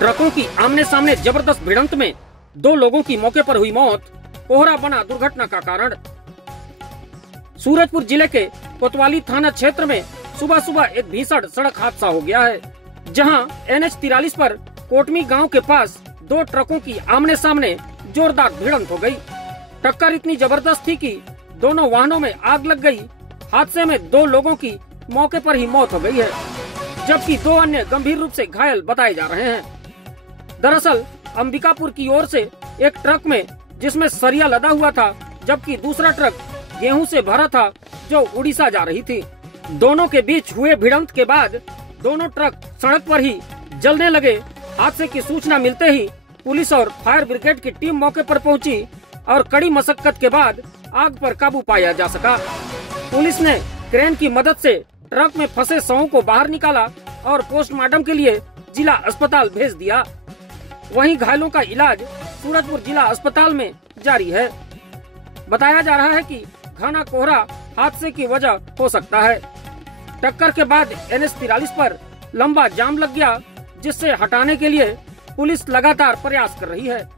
ट्रकों की आमने सामने जबरदस्त भिड़ंत में 2 लोगों की मौके पर हुई मौत, कोहरा बना दुर्घटना का कारण। सूरजपुर जिले के कोतवाली थाना क्षेत्र में सुबह सुबह एक भीषण सड़क हादसा हो गया है, जहां NH 43 पर कोटमी गांव के पास 2 ट्रकों की आमने सामने जोरदार भिड़ंत हो गई। टक्कर इतनी जबरदस्त थी कि दोनों वाहनों में आग लग गई। हादसे में 2 लोगों की मौके पर ही मौत हो गई है, जबकि 2 अन्य गंभीर रूप से घायल बताए जा रहे हैं। दरअसल अंबिकापुर की ओर से एक ट्रक में जिसमें सरिया लदा हुआ था, जबकि दूसरा ट्रक गेहूं से भरा था जो उड़ीसा जा रही थी। दोनों के बीच हुए भिड़ंत के बाद दोनों ट्रक सड़क पर ही जलने लगे। हादसे की सूचना मिलते ही पुलिस और फायर ब्रिगेड की टीम मौके पर पहुंची और कड़ी मशक्कत के बाद आग पर काबू पाया जा सका। पुलिस ने क्रेन की मदद से ट्रक में फंसे शवों को बाहर निकाला और पोस्टमार्टम के लिए जिला अस्पताल भेज दिया। वहीं घायलों का इलाज सूरजपुर जिला अस्पताल में जारी है। बताया जा रहा है कि घना कोहरा हादसे की वजह हो सकता है। टक्कर के बाद NH 43 पर लंबा जाम लग गया, जिससे हटाने के लिए पुलिस लगातार प्रयास कर रही है।